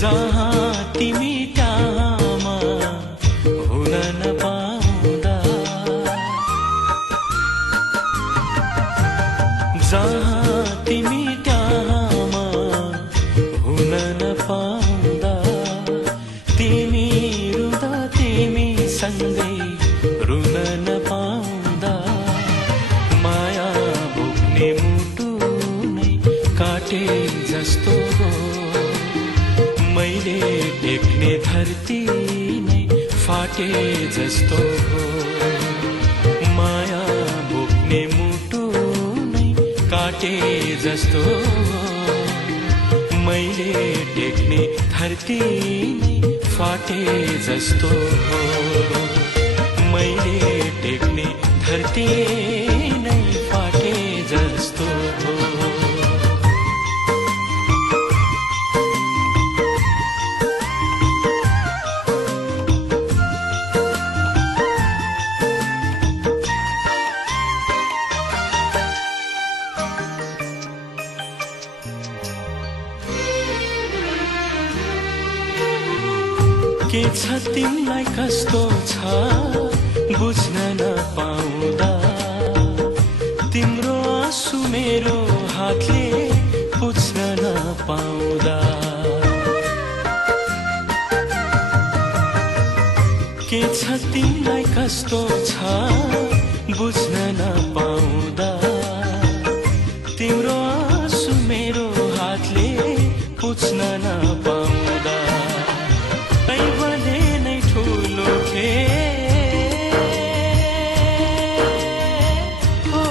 जहाँ तिमी त्यहाँमा हुन नपाउँदा, जहाँ तिमी त्यहाँमा हुन नपाउँदा, तिमी रुँदा तिमी सँगै रुन नपाउँदा, माया बोक्ने मुटु नै काटे जस्तो हो, मैले टेक्ने धरती नै फाटे जस्तो हो, माया बोक्ने मुटु नै काटे जस्तो हो, मैले टेक्ने धरती नै फाटे जस्तो हो, मैले टेक्ने धरती नै फाटे जस्तो हो। के छ तिमीलाई कस्तो छ बुझ्न नपाउँदा, तिम्रो आँसु मेरो हातले पुछ्न नपाउँदा, के छ तिमीलाई कस्तो छ बुझ्न नपाउँदा, तिम्रो आँसु मेरो हातले पुछ्न नपाउँदा, दैवले नै ठुलो खेल हो,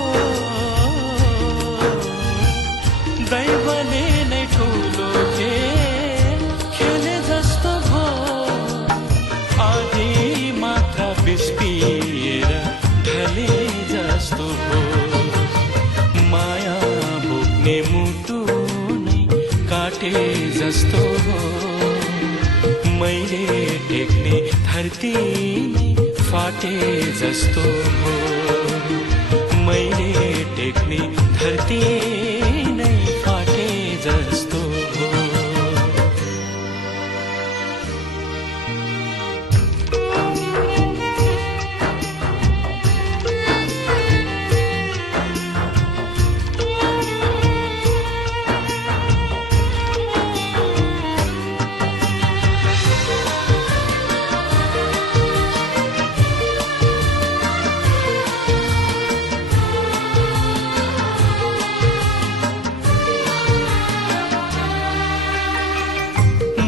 दैवले नै ठुलो खेल खेले जस्तो भो, आधी मात्रा विष पिएर ढले जस्तो हो, माया बोक्ने मुटु नै काटे जस्तो हो, मैले टेक्ने धरती नै फाटे जस्तो हो, मैले टेक्ने धरती नै फाटे जस्तो हो।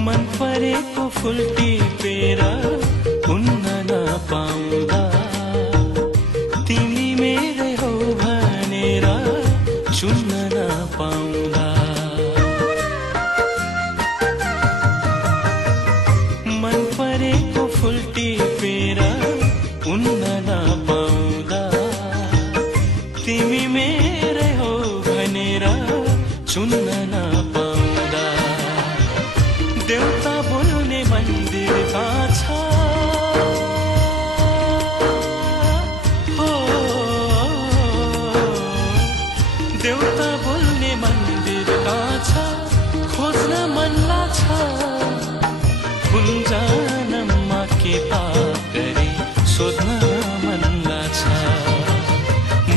मन परेको फुल टिपेर हुन्न नपाउँदा, तिमी मेरै हौ भनेर चुन्न नपाउँदा, मन परेको फुल टिपेर हुन्न नपाउँदा, तिमी मेरै हौ भनेर चुन्न नपाउँदा, देउता बोल्ने मन्दिर कहाँ छ हो, देउता बोल्ने मन्दिर कहाँ छ खोज्न मन लाग्छ, कुञ्जनमा के पाप गरे सोध्न मन लाग्छ,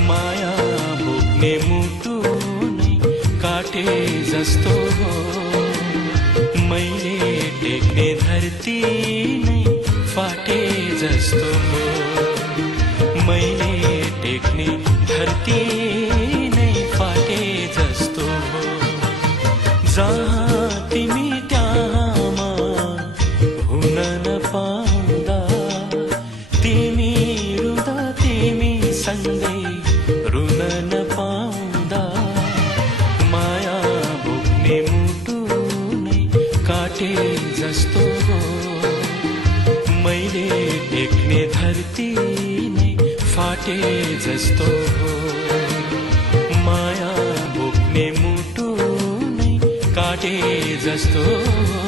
माया बोक्ने मुटु नै काटे जस्तो हो, मैले टेक्ने धरती नै फाटे जस्तो हो, मैले टेक्ने धरती नै फाटे जस्तो हो, जहाँ तिमी त्यहाँमा हुन नपाउँदा, तिमी रुँदा तिमी सँगै रुन नपाउँदा, माया बोक्ने मुटु काटे जस्तो हो, मैले टेक्ने धरती नै फाटे जस्तो हो, माया बोक्ने मुटु नै काटे जस्तो हो,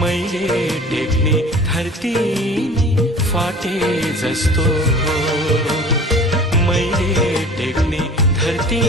मैले टेक्ने धरती नै फाटे जस्तो हो, मैले टेक्ने धरती